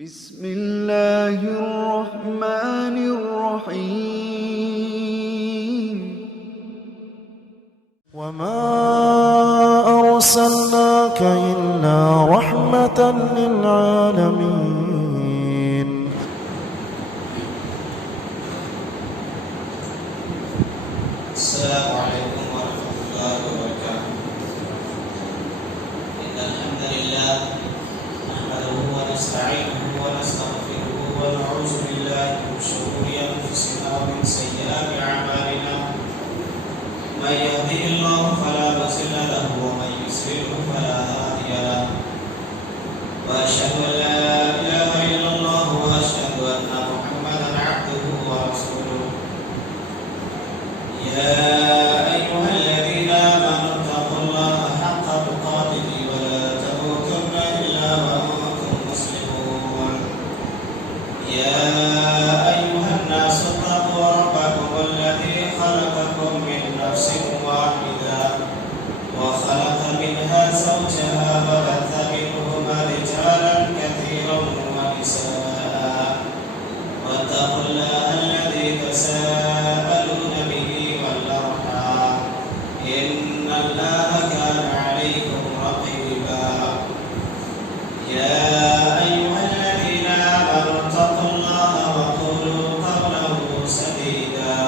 بسم الله الرحمن الرحيم وما أرسلناك إلا رحمة للعالمين. السلام عليكم ورحمة الله وبركاته. إن الحمد لله نحمده ونستعينه ونستغفره ونعوذ بالله من شرور أنفسنا ومن سيئات أعمالنا. من يهده الله فلا مضل له ومن يضلل فلا هادي له. وأشهد أن لا إله إلا الله وأشهد أن محمدا عبده ورسوله. يا أيها الذين آمنوا اتقوا الله حق تقاته ولا تموتن إلا وأنتم مسلمون. يا أيها الناس اتقوا ربكم الذي خلقكم من نفس واحدة وخلق منها زوجها وبث منهما رجالا كثيرا ونساء. واتقوا الله الذي تساءلون به والأرحام إن الله كان عليكم رقيبا. يا أيها الذين آمنوا اتقوا الله وقولوا قولا سديدا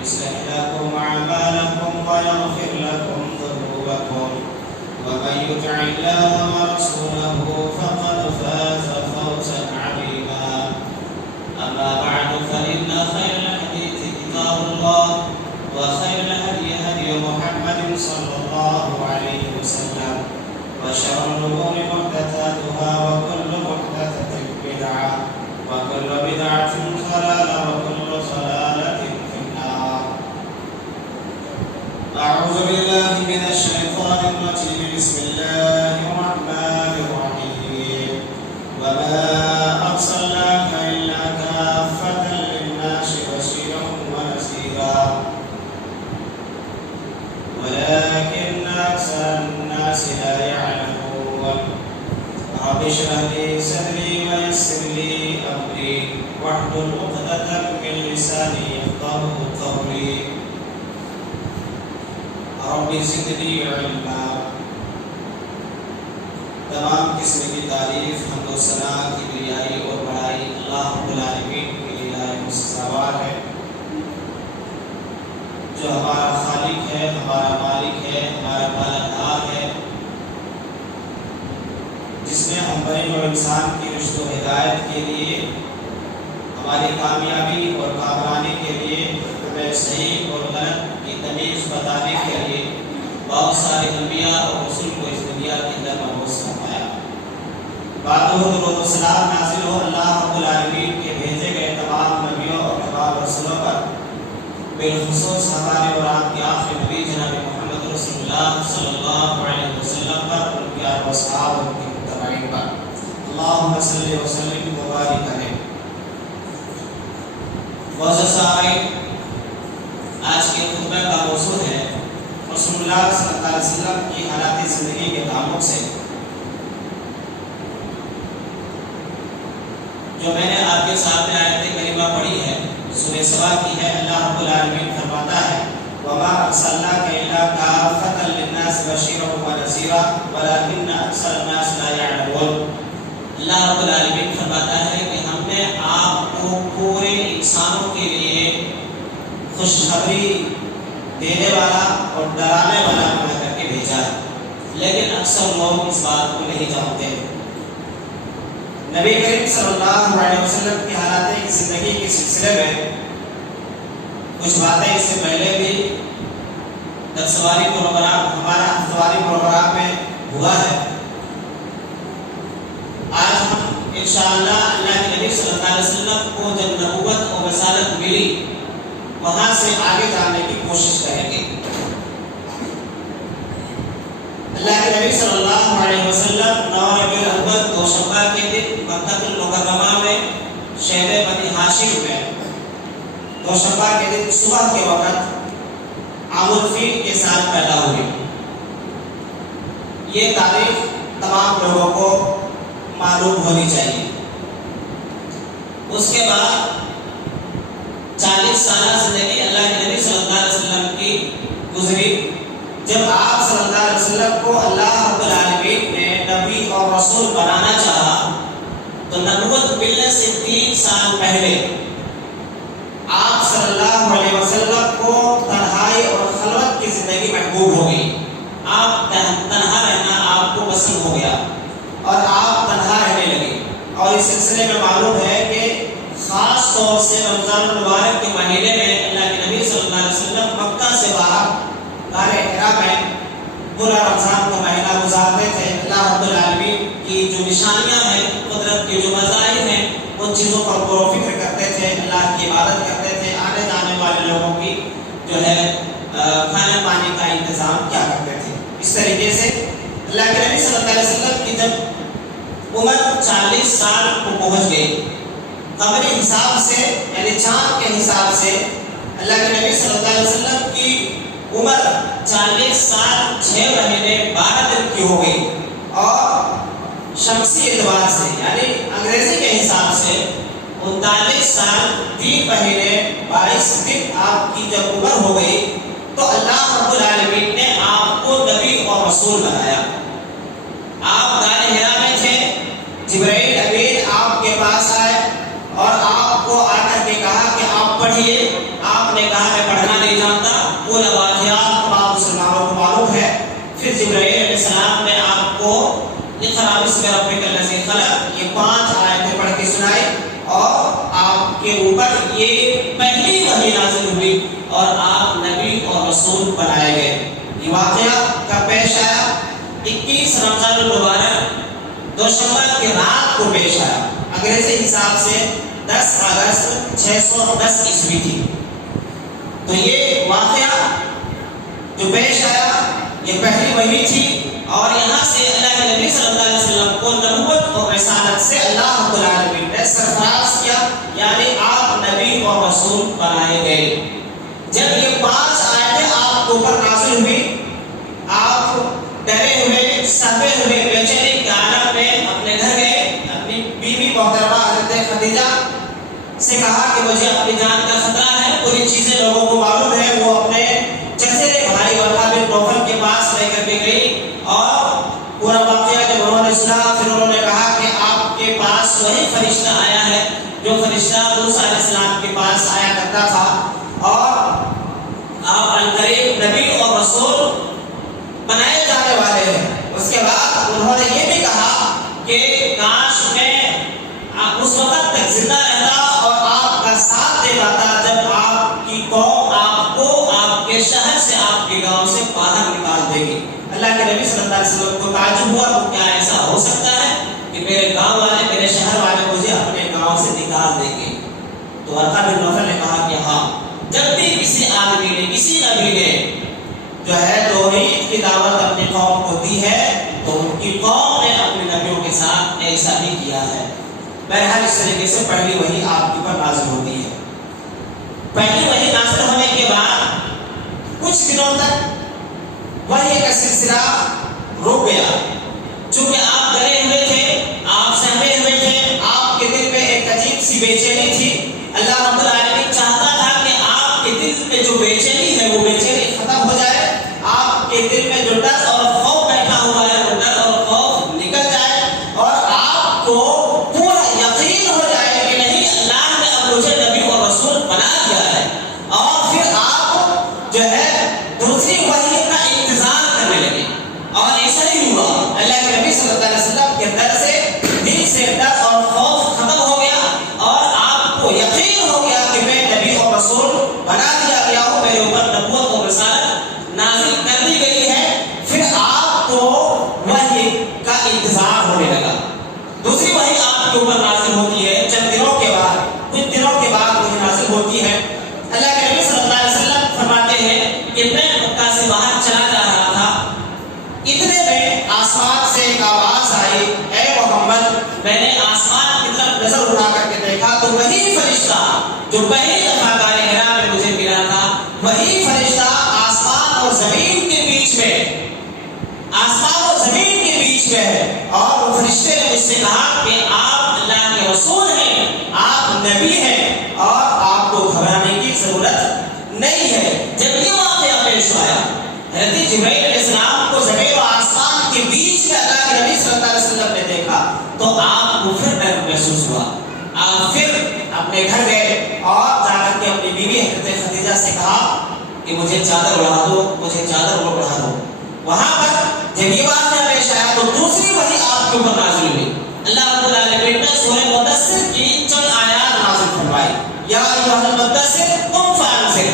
يصلح لكم أعمالكم ويغفر لكم ذنوبكم ومن يطع الله ورسوله فقد فاز فوزا عظيما. أما بعد فإن خير الحديث كتاب الله وخير الهدي هدي محمد صلى الله عليه وسلم وشر الأمور محدثاتها وكل محدثة بدعة وكل بدعة ضلالة وكل ضلالة في النار. أعوذ بالله من الشيطان الرجيم. بسم الله الرحمن الرحيم. وما أرسلناك إلا كافة للناس بشيرا ونذيرا ولكن أكثر الناس لا يعلمون. رب اشرح لي صدري ويسر لي أمري واحلل عقدة من لساني يفقهوا قولي. رب زدني علما. تمام قسم کی تعریف حمد و ثنا کی بریائی اور بڑائی اللہ رب العالمین کے لیے لائق سزاوار ہے، جو ہمارا خالق ہے، ہمارا مالک ہے، ہمارا پالنہار ہے، جس نے ہم بنی اور انسان کی رشد و ہدایت کے لیے، ہماری کامیابی اور کامرانی کے لیے، ہمیں صحیح اور غلط کی تمیز بتانے کے لیے بہت سارے انبیاء اور رسول کو اس دنیا کے اندر مبعوث فرمایا. بعد درود و سلام نازل ہو اللہ رب العالمین کے بھیجے گئے تمام نبیوں اور تمام رسولوں پر، بالخصوص ہمارے اور آپ کے آخری نبی جناب محمد رسول اللہ صلی اللہ علیہ وسلم پر، ان کے آل و اصحاب اور ان کے متبعین پر. اللہم صلی وسلم وبارک علیہ. معزز سامعین، آج کے خطبہ کا موضوع ہے رسول اللہ صلی اللہ علیہ وسلم کی حالات زندگی کے تعلق سے. جو میں نے آپ کے سامنے آیت کریمہ پڑھی ہے، سورہ سبا کی ہے. اللہ رب العالمین فرماتا ہے وَمَا أَرْسَلْنَاكَ إِلَّا كَافَّةً لِلنَّاسِ بَشِيرًا وَنَذِيرًا وَلَكِنَّ أَكْثَرَ النَّاسِ لَا يَعْلَمُونَ. اللہ رب العالمین فرماتا ہے کہ ہم نے آپ کو پورے انسانوں کے لیے خوشخبری دینے والا اور ڈرانے والا بنا کر کے بھیجا ہے، لیکن اکثر لوگ اس بات کو نہیں جانتے. نبی کریم صلی اللہ علیہ وسلم کی حالات زندگی کے سلسلے میں کچھ باتیں اس سے پہلے بھی درسواری پروگرام، ہمارا ہفتواری پروگرام میں ہوا ہے. آج ہم انشاءاللہ اللہ کے نبی صلی اللہ علیہ وسلم کو جب نبوت اور رسالت ملی وہاں سے آگے جانے کی کوشش کریں گے. اللہ کے نبی صلی اللہ علیہ وسلم 9 ربیع الاول دوشنبہ کے دن مکہ المکرمہ میں شہر بنی ہاشم میں دوشنبہ کے دن صبح کے وقت عام الفیل کے ساتھ پیدا ہوئے. یہ تاریخ تمام لوگوں کو معلوم ہونی چاہیے. اس کے بعد 40 سالہ زندگی اللہ کے نبی صلی اللہ علیہ وسلم کی گزری. جب آپ صلی اللہ علیہ وسلم کو اللہ رب العالمین نے نبی اور رسول بنانا چاہا تو نبوت ملنے سے 3 سال پہلے آپ صلی اللہ علیہ وسلم کو تنہائی اور خلوت کی زندگی محبوب ہو گئی. آپ تنہا رہنا آپ کو پسند ہو گیا اور آپ تنہا رہنے لگے. اور اس سلسلے میں معلوم ہے کہ خاص طور سے رمضان المبارک کے مہینے میں اللہ کے نبی صلی اللہ علیہ وسلم مکہ سے باہر غار حرا میں پورا رمضان کا مہینہ گزارتے تھے. اللہ رب العالمین کی جو نشانیاں ہیں، قدرت کے جو مظاہر ہیں، ان چیزوں پر غور و فکر کرتے تھے، اللہ کی عبادت کرتے تھے، آنے جانے والے لوگوں کی جو ہے کھانے پانی کا انتظام کیا کرتے تھے. اس طریقے سے اللہ کے نبی صلی اللہ علیہ وسلم کی جب عمر 40 سال کو پہنچ گئی، قمری حساب سے یعنی چاند کے حساب سے اللہ کے نبی صلی اللہ علیہ وسلم کی عمر 40 سال 6 مہینے 12 دن کی ہو گئی، اور شمسی اعتبار سے یعنی انگریزی کے حساب سے 39 سال 3 مہینے 22 دن آپ کی جب عمر ہو گئی تو اللہ رب العالمین نے آپ کو نبی اور رسول بنایا. آپ غار حرا میں تھے، جبرائیل امین آپ کے پاس آئے اور آپ کو آ کر کے کہا کہ آپ پڑھیے. آپ نے کہا میں پڑھنا نہیں جانتا. پورا واقعات تمام مسلمانوں کو معلوم ہے. پھر جبرائیل علیہ السلام نے آپ کو اقرأ باسم ربک الذی خلق یہ 5 آیتیں پڑھ کے سنائی اور آپ کے اوپر یہ پہلی وحی نازل ہوئی اور آپ نبی اور رسول بنائے گئے. یہ واقعہ کب پیش آیا؟ 21 رمضان المبارک دوشنبہ کی رات کو پیش آیا. انگریزی حساب سے 10 اگست 610 عیسوی تھی. تو یہ واقعہ جو پیش آیا یہ پہلی وحی تھی، اور یہاں سے اللہ کے نبی صلی اللہ علیہ وسلم کو نبوت اور رسالت سے اللہ رب العالمین نے سرفراز کیا، یعنی آپ نبی اور رسول بنائے گئے. جب یہ 5 آیتیں آپ کے اوپر نازل ہوئی، آپ ڈرے ہوئے، سبے ہوئے، بے چینی کے عالم میں اپنے گھر گئے. اپنی بیوی محترمہ حضرت خدیجہ سے کہا کہ مجھے اپنی جان کا خطرہ ہے. پوری چیزیں لوگوں کو معلوم ہے. وہ اپنے چچیرے بھائی ورقہ بن نوفل کے پاس لے کر کے گئی اور پورا واقعہ جب انہوں نے سنا، پھر انہوں نے کہا کہ آپ کے پاس وہی فرشتہ آیا ہے جو فرشتہ موسیٰ علیہ السلام کے پاس آیا کرتا تھا، اور آپ عنقریب نبی اور رسول بنائے جانے والے ہیں. اس کے بعد انہوں نے یہ بھی کہا کہ کاش میں اس وقت تک زندہ رہتا اور آپ کا ساتھ دے پاتا جب آپ کی قوم آپ کو آپ کے شہر سے، آپ کے گاؤں سے باہر نکال دے گی. اللہ کے نبی صلی اللہ علیہ وسلم کو تعجب ہوا کہ کیا ایسا ہو سکتا ہے کہ میرے گاؤں والے، میرے شہر والے مجھے اپنے گاؤں سے نکال دیں گے. تو ورقہ بن نوفل نے کہا کہ ہاں، جب بھی کسی آدمی نے، کسی نبی نے جو ہے توحید کی دعوت اپنی قوم کو دی ہے تو ان کی قوم نے اپنے نبیوں کے ساتھ ایسا ہی کیا ہے. بہرحال اس طریقے سے پہلی وحی آپ کے اوپر نازل ہوتی ہے. پہلی وحی نازل ہونے کے بعد کچھ دنوں تک وحی کا سلسلہ رک گیا، چونکہ آپ ڈرے ہوئے تھے، آپ سہمے ہوئے تھے، آپ کے دل میں ایک عجیب سی بے چینی تھی. اللہ رب العالمین چاہتا تھا کہ آپ کے دل میں جو بے چینی ہے وہ بے چینی ختم ہو جائے. آپ کے دل میں جو ڈر اور خوف بیٹھا ہوا ہے وہ ڈر اور خوف نکل جائے، اور آپ کو پورا یقین ہو جائے کہ نہیں، اللہ نے اب مجھے نبی اور رسول بنا دیا ہے. اور پھر آپ جو ہے دوسری وحی کا انتظار کرنے لگے، اور ایسا ہی ہوا. اللہ کے نبی صلی اللہ علیہ وسلم کے در سے دل سے ڈر اور خوف ختم ہو گیا، اور آپ کو یقین ہو گیا کہ میں نبی اور رسول بنا دیا گیا ہوں، میرے اوپر نبوت اور رسالت نازل کر دی گئی ہے. پھر آپ کو وحی کا انتظار ہونے لگا. دوسری وحی آپ کے اوپر نازل ہوتی ہے چند دنوں کے بعد، کچھ دنوں کے بعد وحی نازل ہوتی ہے. اللہ کے نبی صلی اللہ علیہ وسلم فرماتے ہیں کہ میں مکہ سے باہر چلا جا رہا تھا، اتنے میں آسمان سے ایک آواز آئی، اے محمد. میں نے آسمان کی طرف نظر اٹھا کر کے دیکھا تو وہی فرشتہ جو پہلی دفعہ غار حرا میں مجھے ملا تھا، وہی فرشتہ آسمان اور زمین کے بیچ میں، آسمان اور زمین کے بیچ میں ہے. اور وہ فرشتے نے مجھ سے کہا کہ آپ اللہ کے رسول ہیں، آپ جبرائیل علیہ السلام کو زمین و آسمان کے بیچ میں اللہ کے نبی صلی اللہ علیہ وسلم نے دیکھا تو آپ کو پھر ڈر محسوس ہوا. آپ پھر اپنے گھر گئے اور جا کر کے اپنی بیوی حضرت خدیجہ سے کہا کہ مجھے چادر اڑا دو، مجھے چادر اڑا دو. وہاں پر جب یہ واقعہ پیش آیا تو دوسری وحی آپ کے اوپر نازل ہوئی. اللہ رب العالمین نے سورہ مدثر کی چند آیات نازل فرمائی. یا ایھا المدثر قم فانذر.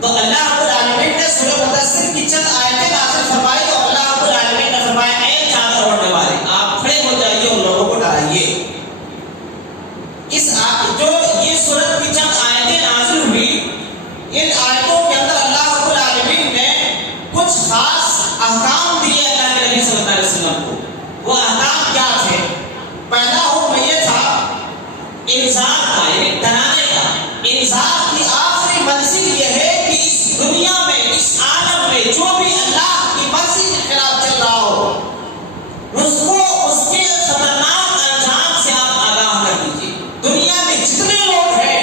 تو اللہ رب العالمین نے سورہ مدثر کی چند آیتیں نازل فرمائی اور اللہ رب العالمین نے فرمایا اے چادر اوڑھنے والے آپ کھڑے ہو جائیے اور لوگوں کو ڈرائیے. جو یہ سورت کی چند آیتیں نازل ہوئی ان آیتوں کے اندر اللہ رب العالمین نے کچھ خاص احکام دیے اللہ کے نبی صلی اللہ علیہ وسلم کو. وہ احکام کیا تھے؟ پہلا حکم یہ تھا انذار کا، یعنی ڈرانے کا. انذار کی آخری منزل یہ ہے کہ اس دنیا میں، اس عالم میں جو بھی اللہ کی مرضی کے خلاف چل رہا ہو اس کو اس کے خطرناک انجام سے آپ آگاہ کر دیجیے. دنیا میں جتنے لوگ ہیں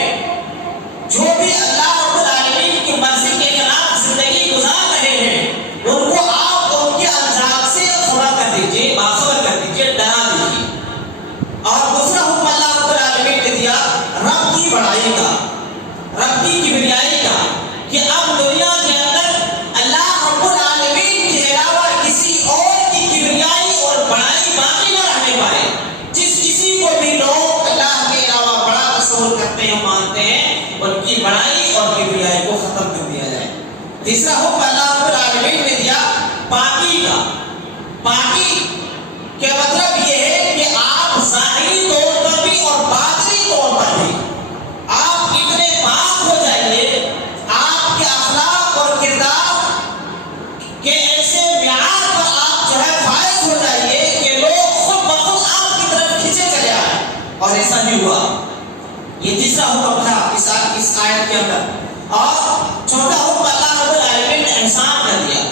جو بھی اللہ رب العالمین کی مرضی کے خلاف زندگی گزار رہے ہیں ان کو آپ ان کے انجام سے خبر کر دیجیے، باخبر کر دیجیے، ڈرا دیجیے. اور دوسرا حکم اللہ رب العالمین نے دیا رب کی بڑائی کا، رب کی کبریائی کا، کہ اب دنیا کے اندر اللہ رب العالمین کے علاوہ کسی اور کی کبریائی اور بڑائی باقی نہ رہنے پائے. جس کسی کو بھی لوگ اللہ کے علاوہ بڑا تصور کرتے ہیں، مانتے ہیں، ان کی بڑائی اور کبریائی کو ختم کر دیا جائے. تیسرا حکم اللہ رب العالمین نے دیا پاکی کا. پاکی کے مطلب یہ ہے کہ آپ ظاہری طور پر بھی اور باطنی طور پر بھی آپ اتنے پاک ہو جائیے، آپ کے اخلاق اور کردار کے ایسے معیار پر آپ جو ہے فائز ہو جائیے کہ لوگ خود بخود آپ کی طرف کھینچے چلے آئے. اور ایسا بھی ہوا. یہ تیسرا حکم تھا اس آیت کے اندر. اور چوتھا حکم اللہ رب العالمین نے احسان کر دیا.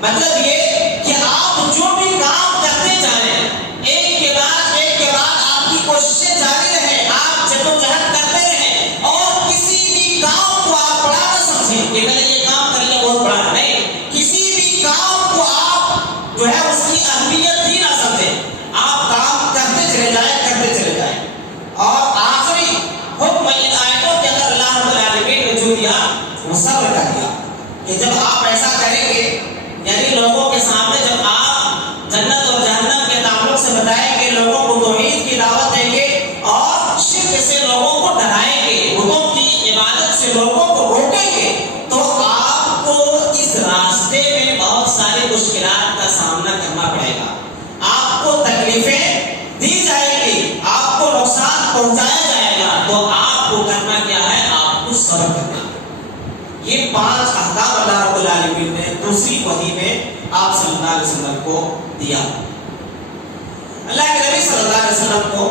مطلب یہ کہ آپ جو بھی کام کرتے جائیں ایک کے بعد آپ کی کوششیں جاری رہیں، آپ جدوجہد کرتے رہیں اور کسی بھی کام کو آپ بڑا نہ سمجھیں کہ میں نے یہ کام کر لیا بہت بڑا. نہیں، کسی بھی کام کو آپ جو ہے اس کی اہمیت ہی نہ سمجھیں. آپ کام کرتے چلے جائیں. اور آخری حکم ان آیتوں کے اندر اللہ رب العالمین نے جو دیا وہ صبر کا دیا کہ جب آپ ایسا کریں گے، یعنی لوگوں کے سامنے جب آپ جنت اور جہنم کے تعلق سے بتائیں گے، لوگوں کو توحید کی دعوت دیں گے اور شرک سے لوگوں کو ڈرائیں گے، بتوں کی عبادت سے لوگوں کو روکیں گے، تو آپ کو اس راستے میں بہت ساری مشکلات کا سامنا کرنا پڑے گا. آپ کو تکلیفیں دی جائیں گی، آپ کو نقصان پہنچایا جائے گا. تو آپ کو کرنا کیا ہے؟ آپ کو صبر کرنا. یہ 5 احکام اللہ رب العالمین نے دوسری وحی میں آپ صلی اللہ علیہ وسلم کو دیا. اللہ کے نبی صلی اللہ علیہ وسلم کو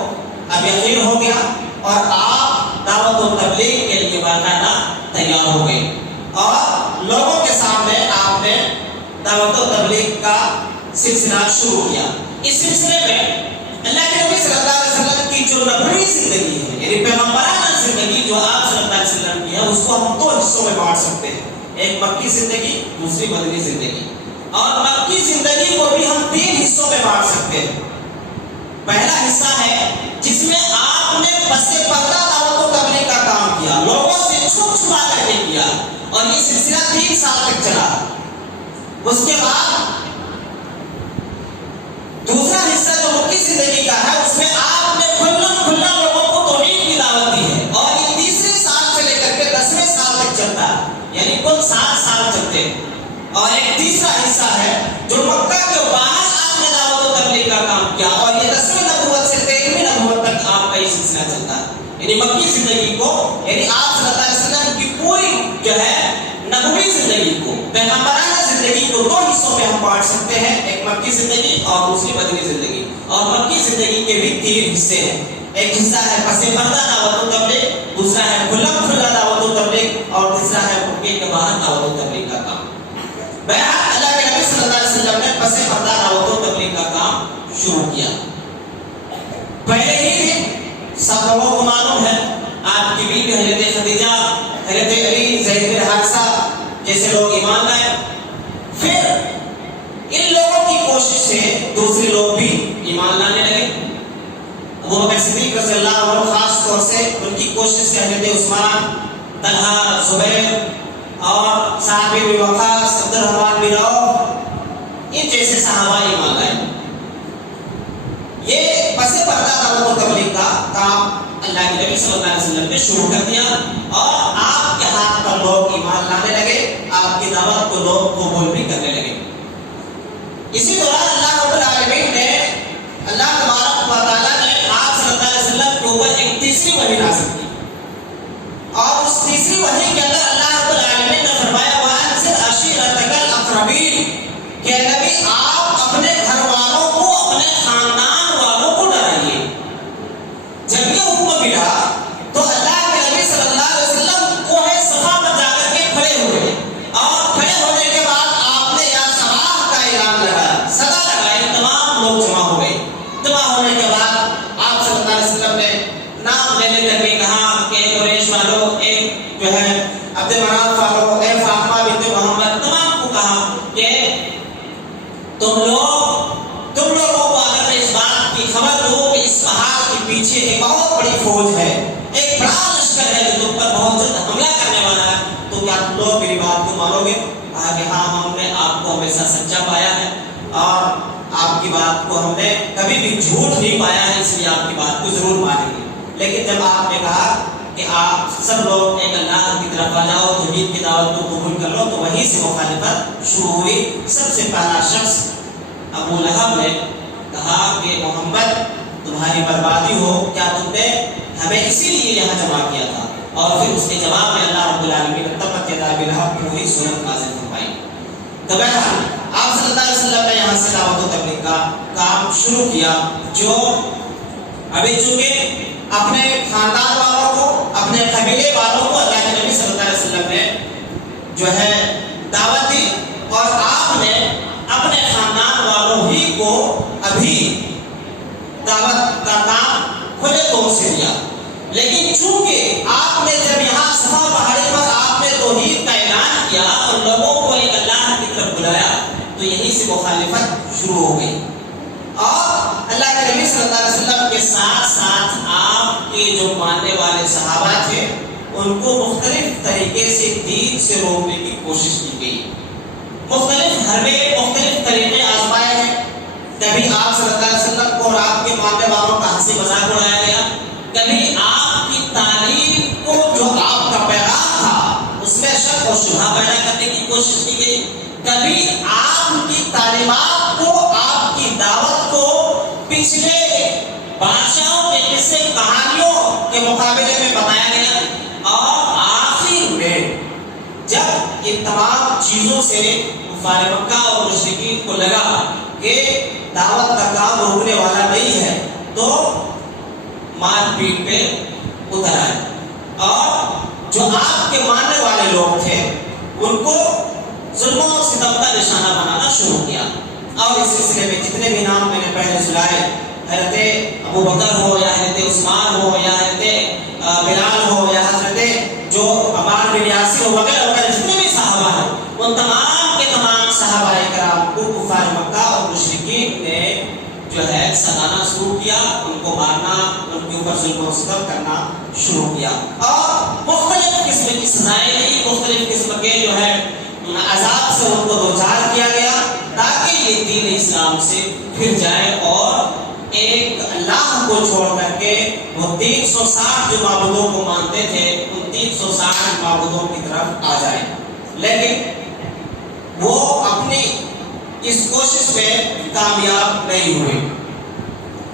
اب یقین ہو گیا اور آپ دعوت و تبلیغ کے لیے باقاعدہ تیار ہو گئے اور لوگوں کے سامنے آپ نے دعوت و تبلیغ کا سلسلہ شروع کیا. اس سلسلے میں اللہ کے نبی صلی اللہ علیہ وسلم کی جو نبوی زندگی ہے، یعنی پیغمبرانہ زندگی جو آپ صلی اللہ علیہ وسلم کی ہے، اس کو ہم 2 حصوں میں بانٹ سکتے ہیں. ایک مکی زندگی، دوسری مدنی زندگی. اور مکی زندگی کو بھی ہم 3 حصوں میں بانٹ سکتے ہیں. پہلا حصہ ہے جس میں آپ نے پس پردہ دعوت و تبلیغ کا کام کیا، لوگوں سے چھپ چھپا کر کے کیا اور یہ سلسلہ 3 سال تک چلا. اس کے بعد دوسرا حصہ جو مکی زندگی کا ہے، اس میں آپ نے کھلا لوگوں کو توحید کی دعوت دی ہے اور یہ تیسرے سال سے لے کر کے 10ویں سال تک چلتا ہے، یعنی کل 7 سال چلتے ہیں. اور ایک تیسرا حصہ ہے جو مکہ کے باہر آپ نے دعوت و تبلیغ کا کام کیا اور یہ 10ویں نبوت سے 13ویں نبوت تک آپ کا یہ سلسلہ چلتا ہے. یعنی مکی زندگی کو، یعنی آپ صلی اللہ علیہ وسلم کی پوری جو ہے نبوی زندگی کو، پیغمبرانہ زندگی کو 2 حصوں میں ہم بانٹ سکتے ہیں. ایک مکی زندگی اور دوسری مدنی زندگی. اور مکی زندگی کے بھی 3 حصے ہیں. ایک حصہ ہے پس پردہ دعوت و تبلیغ، دوسرا ہے کھلا دعوت و تبلیغ اور تیسرا ہے مکے کے باہر دعوت و تبلیغ کا کام. بہرحال اللہ کے نبی صلی اللہ علیہ وسلم نے پس پردہ دعوت و تبلیغ کا کام شروع کیا. پہلے ہی دن سب لوگوں کو معلوم ہے آپ کی بیوی حضرت خدیجہ، حضرت علی، زید بن حارثہ جیسے لوگ ایمان لائے دوسرے لوگ بھی ایمان لانے لگے۔ ابو بکر صدیق رضی اللہ عنہ خاص طور سے ان کی کوشش سے حضرت عثمان، طلحہ، زبیر اور سعد بن وقاص، عبد الرحمن بن عوف، ان جیسے صحابہ ایمان لائے۔ یہ پس پردہ دعوت و تبلیغ کا کام اللہ کے نبی صلی اللہ علیہ وسلم نے شروع کر دیا اور آپ کے ہاتھ پر لوگ ایمان لانے لگے، آپ کی دعوت کو لوگ قبول بھی کرنے لگے۔ اسی دوران اللہ رب العالمین نے، اللہ تبارک و تعالیٰ نے آپ صلی اللہ علیہ وسلم کے اوپر ایک تیسری وحی نازل کی، اور اس تیسری وحی کے اندر اللہ رب العالمین نے فرمایا وَأَنذِرْ عَشِيرَتَكَ الْأَقْرَبِينَ کہ نبی آپ اپنے گھر والوں کو، اپنے خاندان والوں کو ڈرائیے۔ جب یہ حکم ملا تو اللہ کے نبی صلی اللہ علیہ وسلم کوہ صفا پر جا کر کے کھڑے ہوئے، اور کھڑے ہونے کے بعد آپ نے یا صباح کا اعلان لگایا، صدا لگائی، تمام لوگ جمع ہوئے۔ جمع ہونے کے بعد آپ صلی اللہ علیہ وسلم نے نام لینے تک بھی کہا کہ قریش والوں، ایک جو ہے عبد مناف والوں، اے فاطمہ بنت محمد، تمام کو کہا کہ تم لوگوں کو اگر میں اس بات کی خبر دوں کہ اس پہاڑ کے پیچھے ایک بہت بڑی فوج ہے، ایک بڑا لشکر ہے جو تم پر بہت جلد حملہ کرنے والا ہے، تو کیا تم لوگ میری بات کو مانو گے؟ کہا کہ ہاں، ہم نے آپ کو ہمیشہ سچا پایا ہے اور آپ کی بات کو ہم نے کبھی بھی جھوٹ نہیں پایا ہے، اس لیے آپ کی بات کو ضرور مانیں گے۔ لیکن جب آپ نے کہا کہ آپ سب لوگ ایک اللہ کی طرف آ جاؤ، توحید کی دعوت کو قبول کر لو، تو وہیں سے مخالفت شروع ہوئی۔ سب سے پہلا شخص ابو لہب نے کہا کہ محمد تمہاری بربادی ہو، کیا تم نے ہمیں اسی لیے یہاں جمع کیا تھا؟ اور پھر اس کے جواب میں اللہ رب العالمین نے تبت یدا ابی لہب پوری سورت نازل فرمائی۔ تو بہرحال آپ صلی اللہ علیہ وسلم نے یہاں سے دعوت و تبلیغ کا کام شروع کیا، جو ابھی چونکہ اپنے خاندان والوں کو، اپنے قبیلے والوں کو اللہ کے نبی صلی اللہ علیہ وسلم نے جو ہے دعوت دی، اور آپ نے اپنے خاندان والوں ہی کو ابھی دعوت کا کام کھلے طور سے دیا۔ لیکن چونکہ آپ نے جب یہاں صفا پہاڑی پر آپ نے توحید کا اعلان کیا اور لوگوں کو ایک اللہ کی طرف بلایا، تو یہیں سے مخالفت شروع ہو گئی، اور اللہ کے نبی صلی اللہ علیہ وسلم کے ساتھ ساتھ آپ کے جو ماننے والے صحابہ تھے ان کو مختلف طریقے سے دین سے روکنے کی کوشش کی گئی۔ مختلف حربے، مختلف طریقے آزمائے ہیں۔ کبھی آپ صلی اللہ علیہ وسلم کو اور آپ کے ماننے والوں کا ہنسی مذاق اڑایا گیا، کبھی آپ کی تعلیم کو، جو آپ کا پیغام تھا، اس میں شک و شبہ پیدا کرنے کی کوشش کی گئی، کبھی آپ کی تعلیمات کو، آپ کی دعوت کو پچھلے بادشاہوں کے قصے کہانیوں کے مقابلے میں بتایا گیا، اور آخر میں جب ان تمام چیزوں سے کفار مکہ اور مشرکین کو لگا کہ دعوت کا کام روکنے والا نہیں ہے، تو مار پیٹ پہ اتر آئے، اور جو آپ کے ماننے والے لوگ تھے ان کو ظلم و ستم کا نشانہ بنانا شروع کیا۔ اور اس سلسلے میں جتنے بھی نام میں نے پہلے سنائے، حضرت ابو بکر ہو یا حضرت عثمان ہو یا حضرت بلال ہو یا حضرت جو عمار بن یاسر ہو، وغیرہ وغیرہ جتنے بھی صحابہ ہیں، ان تمام کے تمام صحابہ کرام کو کفار مکہ اور مشرکین نے جو ہے ستانا شروع کیا، ان کو مارنا، ان کے اوپر ظلم و ستم کرنا شروع کیا، اور مختلف قسم کی سزائیں دی، مختلف قسم کے جو ہے عذاب سے ان کو دوچار کیا گیا، تاکہ یہ دین اسلام سے پھر جائے اور ایک اللہ کو چھوڑ کر کے وہ 360 جو معبودوں کو مانتے تھے ان 360 معبودوں کی طرف آ جائیں۔ لیکن وہ اپنی اس کوشش میں کامیاب نہیں ہوئے۔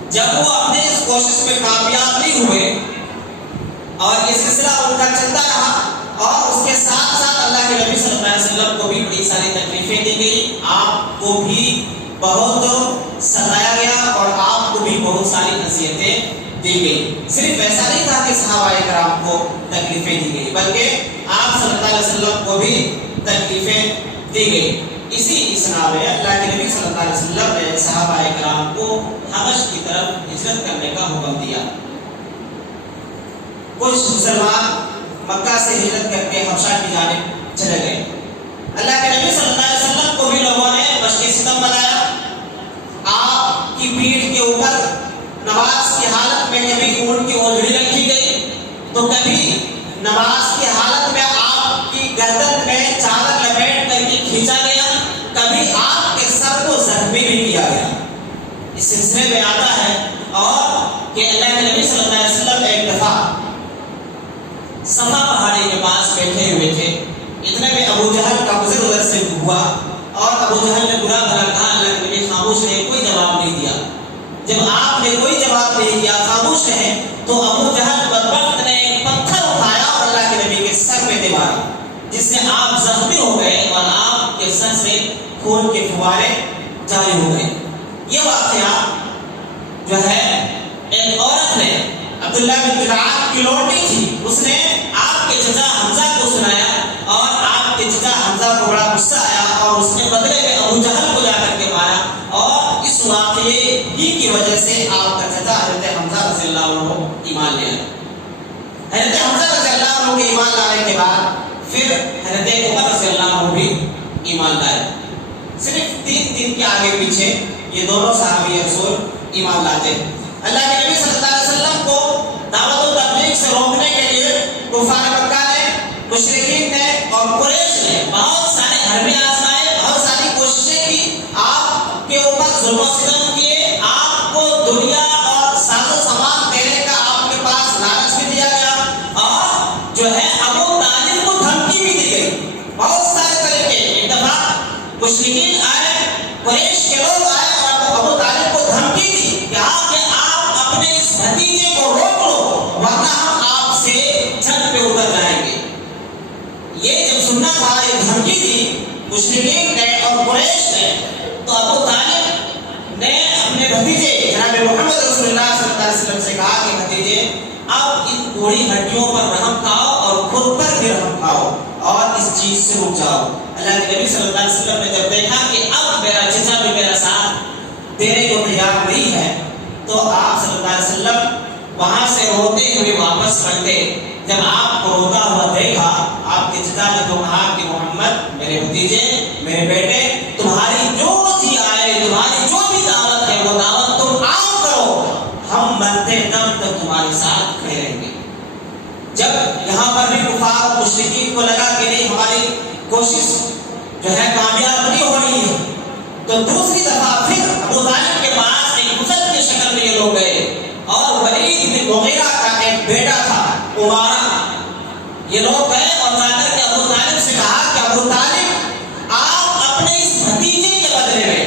جب وہ اپنی اس کوشش میں کامیاب نہیں ہوئے اور یہ سلسلہ ان کا چلتا رہا، اور اس کے ساتھ ساتھ اللہ کے نبی صلی اللہ علیہ وسلم کو بھی بڑی ساری تکلیفیں دی گئی، آپ کو بھی بہت ستایا گیا اور آپ کو بھی بہت ساری نصیحتیں دی گئی۔ صرف ایسا نہیں تھا کہ صحابہ کرام کو تکلیفیں دی گئی، بلکہ آپ صلی اللہ علیہ وسلم کو بھی تکلیفیں دی گئی۔ اسی اسنا میں اللہ کے نبی صلی اللہ علیہ وسلم نے صحابہ کرام کو حبش کی طرف ہجرت کرنے کا حکم دیا۔ کچھ مسلمان مکہ سے ہجرت کر کے حبشہ کی جانب چلے گئے۔ اللہ کے نبی صلی اللہ علیہ وسلم کو بھی لوگوں نے مشق ستم بنایا، آپ بھی کیا گیا. اس سلسلے میں آتا ہے اور کہ اللہ کے نبی صلی اللہ علیہ وسلم ایک دفعہ صفا پہاڑی کے پاس بیٹھے ہوئے تھے. اتنے میں ابو جہل کا گزر ادھر سے ہوا اور ابو جہل نے برا بھلا کہا. اللہ کے نبی خاموش رہے, کوئی جواب نہیں دیا. جب آپ نے کوئی جواب نہیں دیا, خاموش رہے, تو ابو جہل بدبخت نے ایک پتھر اٹھایا اور اللہ کے نبی کے سر میں دے مارا, جس سے آپ زخمی ہو گئے اور آپ کے سر سے خون کے فوارے جاری ہو گئے. یہ واقعہ جو ہے ایک عورت نے, عبداللہ بن جدعان کی لوٹی تھی, اس نے آپ کے چچا حمزہ کو سنایا اور آپ کے چچا حمزہ کو بڑا غصہ آیا اور اس نے بدلے میں ابو جہل کو جا کر کے مارا. اور اس واقعے ہی کی وجہ سے آپ کا چچا حضرت حمزہ رضی اللہ عنہ ایمان لے آئے. حضرت حمزہ رضی اللہ عنہ کے ایمان لانے کے بعد پھر حضرت عمر رضی اللہ عنہ بھی ایمان لائے. صرف 3 دن کے آگے پیچھے یہ دونوں صحابی رسول ایمان لاتے. اللہ کے نبی صلی اللہ علیہ وسلم کو دعوت و تبلیغ سے روکنے کے لیے کفار مکہ نے, مشرکین نے اور قریش نے بہت سارے حربے آزمائے, بہت ساری کوششیں کی, آپ کے اوپر ظلم و ستم کیے, آپ کو دنیا اور ساز و سامان دینے کا آپ کے پاس لالچ بھی دیا گیا اور جو ہے ابو طالب کو دھمکی بھی دی گئی. بہت سارے طریقے. ایک دفعہ مشرکین آئے, قریش کے لوگ آئے اور ابو طالب کو دھمکی دی کہ آپ اپنے اس بھتیجے کو روک لو ورنہ ہم آپ سے چھت پہ اتر جائیں گے. یہ جب سننا تھا, یہ دھمکی دی مشرکین نے اور قریش نے, تو ابو طالب نے اپنے بھتیجے جناب محمد رسول اللہ صلی اللہ علیہ وسلم سے کہا کہ بھتیجے اب ان کوڑی ہڈیوں پر رحم کھاؤ اور خود پر بھی رحم کھاؤ اور اس چیز سے رک جاؤ. اللہ کے نبی صلی اللہ علیہ وسلم نے جب دیکھا کہ اب میرا چچا بھی میرا ساتھ دینے کو تیار نہیں ہے, تو آپ صلی اللہ علیہ وسلم وہاں سے روتے ہوئے واپس پلٹے. جب آپ کو روتا ہوا دیکھا, آپ کے چچا نے تو کہا کہ محمد, میرے بھتیجے, میرے بیٹے, تمہاری جو جی آئے, تمہاری جو بھی دعوت ہے وہ دعوت تم عام کرو, ہم مرتے دم تک تمہارے ساتھ کھڑے رہیں گے. جب یہاں پر بھی کفار اور مشرکین کو لگا کہ نہیں, ہماری کوشش جو ہے کامیاب نہیں ہو رہی ہے, تو دوسری دفعہ پھر ابو طالب کے پاس ایک بزرگ کی شکل میں یہ لوگ گئے اور ولید بن مغیرہ کا ایک بیٹا تھا عمارہ. یہ لوگ گئے اور جا کر کے ابو طالب سے کہا کہ ابو طالب آپ اپنے اس بھتیجے کے بدلے میں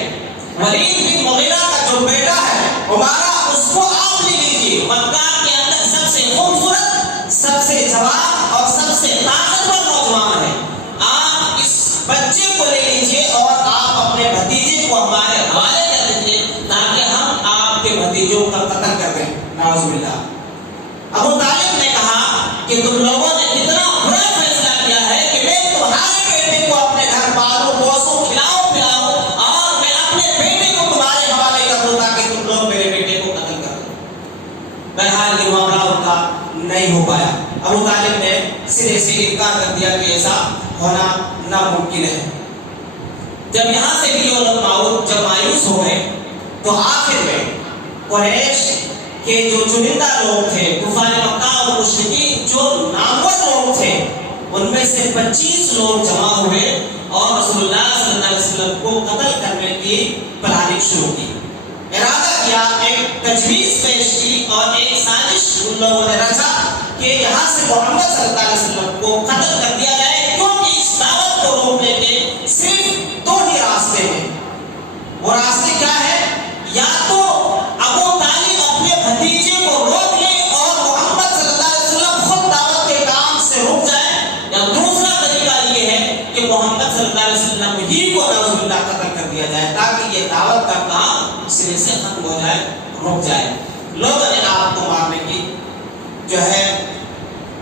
ولید بن مغیرہ کا جو بیٹا ہے عمارہ, اس کو آپ لے لیجیے. مکہ کے اندر سب سے خوبصورت, سب سے جوان اور سب سے طاقتور نوجوان ہے. آپ اس بچے کو لے لیجیے اور آپ اپنے بھتیجے کو ہمارے حوالے کر دیجیے تاکہ ہم آپ کے بھتیجوں کا قتل کر دیں. نعوذ باللہ. ابو طالب نے کہا کہ تم لوگوں نے کتنا برا فیصلہ کیا ہے کہ میں تمہارے بیٹے کو اپنے گھر پالوں, پوسوں, کھلاؤں پلاؤں اور میں اپنے بیٹے کو تمہارے حوالے کر دوں تاکہ تم لوگ میرے بیٹے کو قتل کر دو. بہرحال یہ معاملہ ان کا نہیں ہو پایا. ابو طالب نے سرے سے انکار کر دیا کہ ایسا ہونا ناممکن ہے. جب یہاں سے بھی وہ لوگ جب مایوس ہو گئے, تو آخر میں قریش کے جو چنندہ لوگ تھے, کفار مکہ اور مشرکین جو نامور لوگ تھے, ان میں سے 25 لوگ جمع ہوئے اور رسول اللہ صلی اللہ علیہ وسلم کو قتل کرنے کی پلاننگ شروع کی. ارادہ کیا, ایک تجویز پیش کی اور ایک سازش ان لوگوں نے رچا کہ یہاں سے محمد صلی اللہ علیہ وسلم کو قتل کر دیا جائے, کیونکہ اس دعوت کو روکنے کے صرف 2 ہی راستے ہیں. وہ راستے کیا ہے؟ یا تو ابو طالب اپنے بھتیجے کو روک لے اور محمد صلی اللہ علیہ وسلم خود دعوت کے کام سے رک جائے, یا دوسرا طریقہ یہ ہے کہ محمد صلی اللہ علیہ وسلم ہی کو نعوذ باللہ قتل کر دیا جائے تاکہ یہ دعوت کا کام سرے سے ختم ہو جائے, رک جائے. لوگوں نے آپ کو مارنے کی جو ہے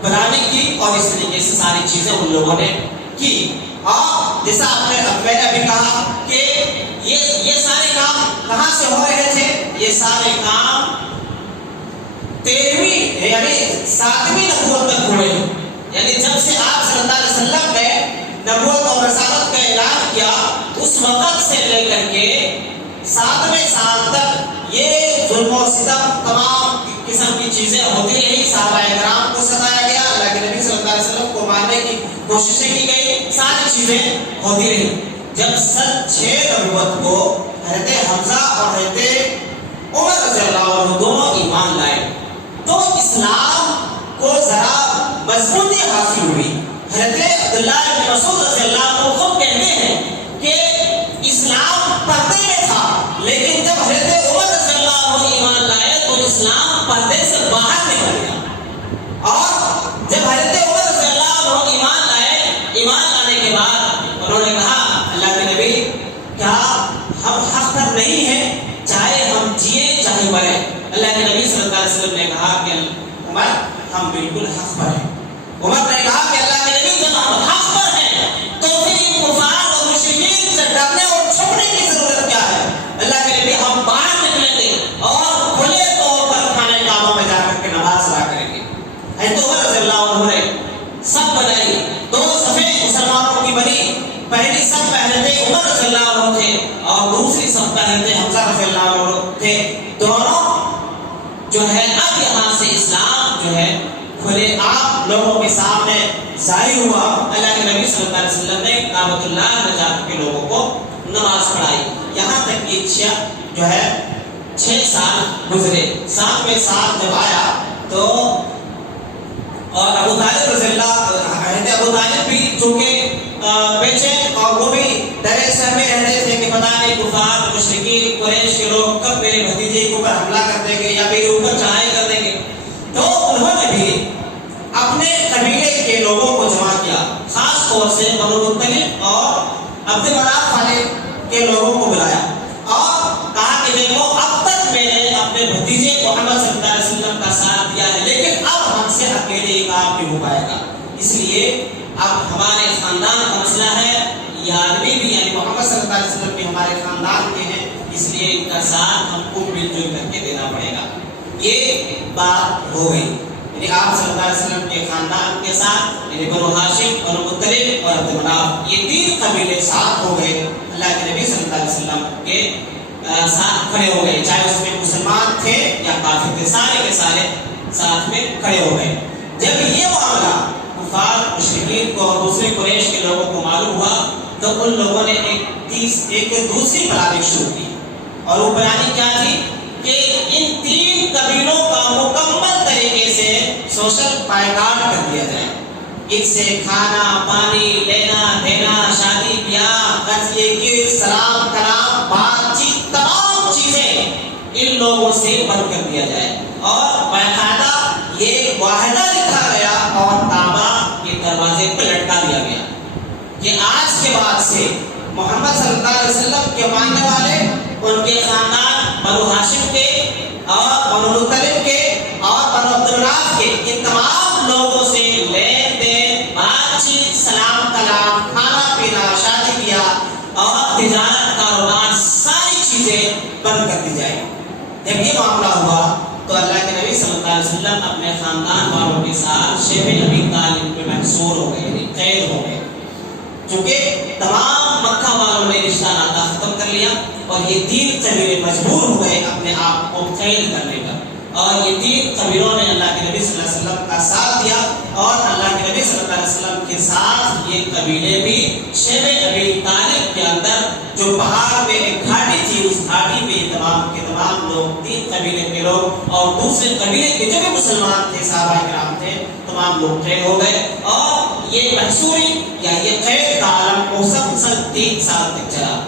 بنانے کی اور اس طریقے سے ساری چیزیں ان لوگوں نے کی. اور جیسا میں نے ابھی کہا کہ یہ سارے کام کہاں سے ہو رہے تھے؟ یہ سارے کام 13ویں یعنی 7ویں نبوت تک ہوئے. یعنی جب سے آپ صلی اللہ علیہ وسلم نے نبوت اور رسالت کا اعلان کیا, اس وقت سے لے کر کے 7ویں سال تک یہ ظلم و ستم, تمام قسم کی چیزیں ہوتی رہی. صحابہ کرام کو ستایا گیا, اللہ کے نبی صلی اللہ علیہ وسلم کو مارنے کی کوششیں کی گئی, ساری چیزیں ہوتی رہی. جب سن 6 نبوت کو حضرت اور حضرت عمر رضی اللہ عنہ دونوں ایمان لائے تو اسلام کو ذرا مضبوطی حاصل ہوئی. حضرت عبداللہ بن مسعود رضی اللہ عنہ خود کہتے ہیں کہ اسلام پردے میں تھا، لیکن جب حضرت عمر رضی اللہ عنہ ایمان لائے تو اسلام پردے سے باہر نکل گیا. اور جب حضرت عمر رضی اللہ عنہ ایمان لائے، ایمان لانے کے بعد انہوں نے کہا اللہ کے نبی کیا ہم حق پر نہیں ہیں، چاہے ہم جیے چاہے مرے؟ اللہ کے نبی صلی اللہ علیہ وسلم نے کہا کہ عمر ہم بالکل حق پر ہیں. عمر نے کہا کہ اللہ کے نبی جب ہم حق پر ہیں تو پھر ان کفار اور مشرکین سے ڈرنے اور چھپنے کی ضرورت کیا ہے؟ اللہ کے نبی ہم باہر نکلیں گے اور کھلے طور پر خانہ کعبہ میں جا کر کے نماز ادا کریں گے. حضرت عمر رضی اللہ عنہ نے سب بنائی، دو صفیں مسلمانوں کی بنی. پہلی صف پہ حضرت عمر رضی اللہ عنہ تھے اور دوسری صف پہ حضرت حمزہ رضی اللہ عنہ تھے. دونوں جو ہے اب یہاں سے اسلام جو ہے کھلے عام لوگوں کے سامنے ظاہر ہوا. اللہ کے نبی صلی اللہ علیہ وسلم نے کعبۃ اللہ میں جا کے لوگوں کو نماز پڑھائی. یہاں تک کہ جو ہے 6 سال گزرے. 7ویں سال جب آیا تو اور ابو طالب رضی اللہ حضرت ابو طالب بھی چونکہ بے چین اور وہ بھی ڈرے سر میں رہتے تھے کہ پتہ نہیں کفار مشرکین قریش کے لوگ کب میرے بھتیجے کے اوپر حملہ کر دیں گے یا میرے اوپر چڑھائی کر دیں گے. تو انہوں نے بھی اپنے قبیلے کے لوگوں کو جمع کیا، خاص طور سے بنو مطلب اور عبد مناف والے کے لوگوں کو بلایا اور کہا کہ دیکھو اب تک میں نے اپنے بھتیجے محمد صلی اللہ علیہ وسلم کا ساتھ دیا ہے، لیکن اب ہم سے اکیلے یہ کام نہیں ہو پائے گا. اس لیے اب ہمارے خاندان کا مسئلہ ہے، یہ آدمی بھی یعنی محمد صلی اللہ علیہ وسلم بھی ہمارے خاندان کے ہیں، اس لیے ان کا ساتھ ہم کو مل جل کر کے دینا پڑے گا. یہ بات ہو گئی. یعنی آپ صلی اللہ علیہ وسلم کے خاندان کے ساتھ یعنی بنو ہاشم، بنو مطلب اور عبد مناف یہ 3 قبیلے ساتھ ہو گئے. اللہ کے نبی صلی اللہ علیہ وسلم کے ساتھ کھڑے ہو گئے، چاہے اس میں مسلمان تھے یا کافر تھے، سارے کے سارے ساتھ میں کھڑے ہو گئے. جب یہ معاملہ کفار مشرکین کو اور دوسرے قریش کے لوگوں کو معلوم ہوا تو ان لوگوں نے ایک دوسری پلاننگ شروع کی. اور وہ پلاننگ کیا تھی کہ ان 3 قبیلوں کا مکمل طریقے سے سوشل بائیکاٹ کر دیا جائے. ان سے کھانا پانی لینا دینا شادی بیاہ قتل سلام کلام بات چیت تمام چیزیں ان لوگوں سے بند کر دیا جائے. اور باقاعدہ یہ معاہدہ لکھا گیا اور کعبہ کے دروازے پر لٹکا دیا گیا کہ آج کے بعد سے محمد صلی اللہ علیہ وسلم کے ماننے والے ان کے خاندان بنو ہاشم کے اور بنو مطلب کے اور بنو عبد مناف کے ان تمام لوگوں سے لین دین بات چیت سلام کلام کھانا پینا شادی بیاہ اور تجارت کاروبار ساری چیزیں بند کر دی جائیں. جب یہ معاملہ ہوا تو اللہ کے نبی صلی اللہ علیہ وسلم اپنے خاندان والوں کے ساتھ شیب ابی طالب پہ محصور ہو گئے، یعنی قید ہو گئے. چونکہ تمام مکہ والوں نے رشتہ ناتا ختم کر لیا اور یہ 3 قبیلے مجبور ہوئے اپنے آپ کو قید کرنے پر. اور یہ 3 قبیلوں نے اللہ کے نبی صلی اللہ علیہ وسلم کا ساتھ دیا اور اللہ کے نبی صلی اللہ علیہ وسلم کے ساتھ یہ قبیلے بھی شیب ابی طالب کے اندر جو پہاڑ میں ایک گھاٹی تھی اس گھاٹی میں تمام کے تمام لوگ 3 قبیلے کے لوگ اور دوسرے قبیلے کے جو بھی مسلمان تھے صحابہ کرام تھے تمام لوگ قید ہو گئے. اور یہ محصوری یا یہ قید کا عالم مسلسل 3 سال تک چلا.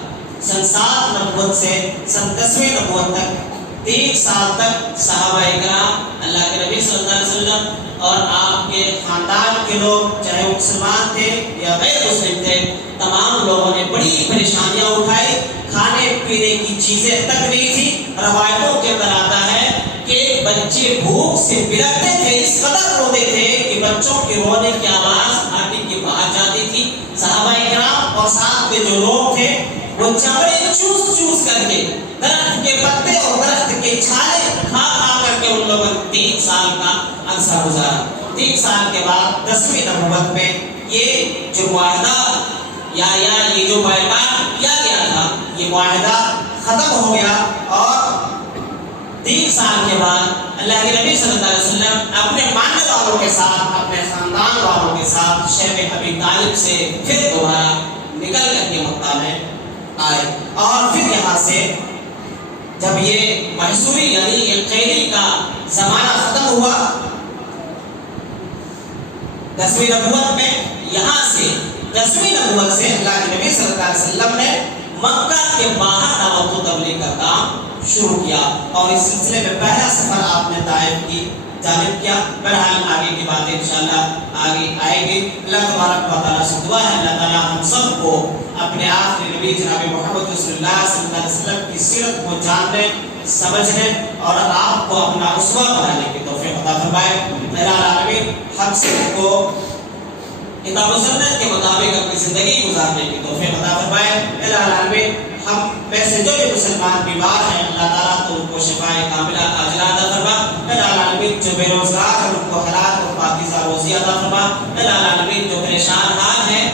سن 7 نبوت سے سن 10ویں نبوت تک 3 سال تک صحابہ کرام اللہ کے نبی صلی اللہ علیہ وسلم اور آپ کے خاندان کے لوگ چاہے وہ مسلمان تھے یا غیر مسلم تھے تمام لوگوں نے بڑی پریشانیاں اٹھائی. کھانے پینے کی چیزیں تک نہیں تھی. روایتوں کے اندر آتا ہے کہ بچے بھوک سے بلکتے تھے، اس قدر روتے تھے کہ بچوں کے رونے کی آواز گھاٹی کے باہر جاتی تھی. صحابہ کرام اور ساتھ کے جو لوگ تھے وہ چمڑے چوس چوس کر کے درخت کے پتے اور درخت کے چھالے کھا کھا کر کے ان لوگوں نے 3 سال کا عرصہ گزارا. 3 سال کے بعد 10ویں نبوت میں یہ جو معاہدہ یا یہ جو بائیکاٹ کیا گیا تھا یہ معاہدہ ختم ہو گیا. اور 3 سال کے بعد اللہ کے نبی صلی اللہ علیہ وسلم اپنے ماننے والوں کے ساتھ اپنے خاندان والوں کے ساتھ شیب ابی طالب سے پھر دوبارہ نکل کر کے مکہ میں آئے اور پھر یہاں سے جب یہ محصوری یعنی یہ قیدی کا زمانہ ختم ہوا 10ویں نبوت میں، یہاں سے 10ویں نبوت سے اللہ کے نبی صلی اللہ علیہ وسلم نے مکہ کے باہر دعوت و تبلیغ کا کام شروع کیا، اور اس سلسلے میں پہلا سفر آپ نے طائف کی جانب کیا۔ بہرحال آگے کی باتیں انشاءاللہ آگے آئے گی۔ اللہ تبارک و تعالیٰ سے دعا ہے اللہ تعالیٰ ہم سب کو اپنے آخری نبی جناب محمد رسول اللہ صلی اللہ علیہ وسلم کی سیرت کو جاننے، سمجھنے اور آپ کو اپنا اسوہ بنانے کی توفیق عطا فرمائے۔ الہ العالمین ہم سب کو کتاب و سنت کے مطابق اپنی زندگی گزارنے کی توفیق عطا فرمائے۔ الہ العالمین ہم میں سے جو بھی مسلمان بیمار ہیں اللہ تعالیٰ تو ان کو شفائے کاملہ عاجلہ عطا فرما۔ الہ العالمین جو بے روزگار ہیں ان کو حلال اور پاکیزہ روزی عطا فرما۔ الہ العالمین جو پریشان حال ہیں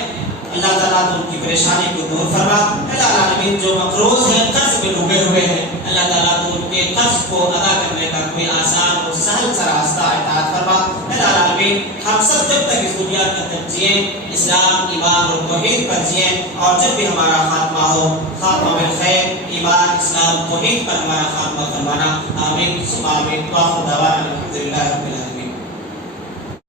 اللہ تعالیٰ تو ان کی پریشانی کو دور فرما۔ الہ العالمین جو مقروض ہیں، قرض میں ڈوبے ہوئے ہیں اللہ تعالیٰ تو ان کے قرض کو ادا کرنے کا کوئی آسان اور سہل سا راستہ عطا فرما۔ الہ العالمین ہم سب جب تک اس دنیا کے اندر جئیں اسلام، ایمان اور توحید پر جئیں، اور جب بھی ہمارا خاتمہ ہو خاتمہ بالخیر، ایمان، اسلام، توحید پر ہمارا خاتمہ فرمانا۔ آمین ثم آمین۔ وآخر دعوانا الحمدللہ رب العالمین۔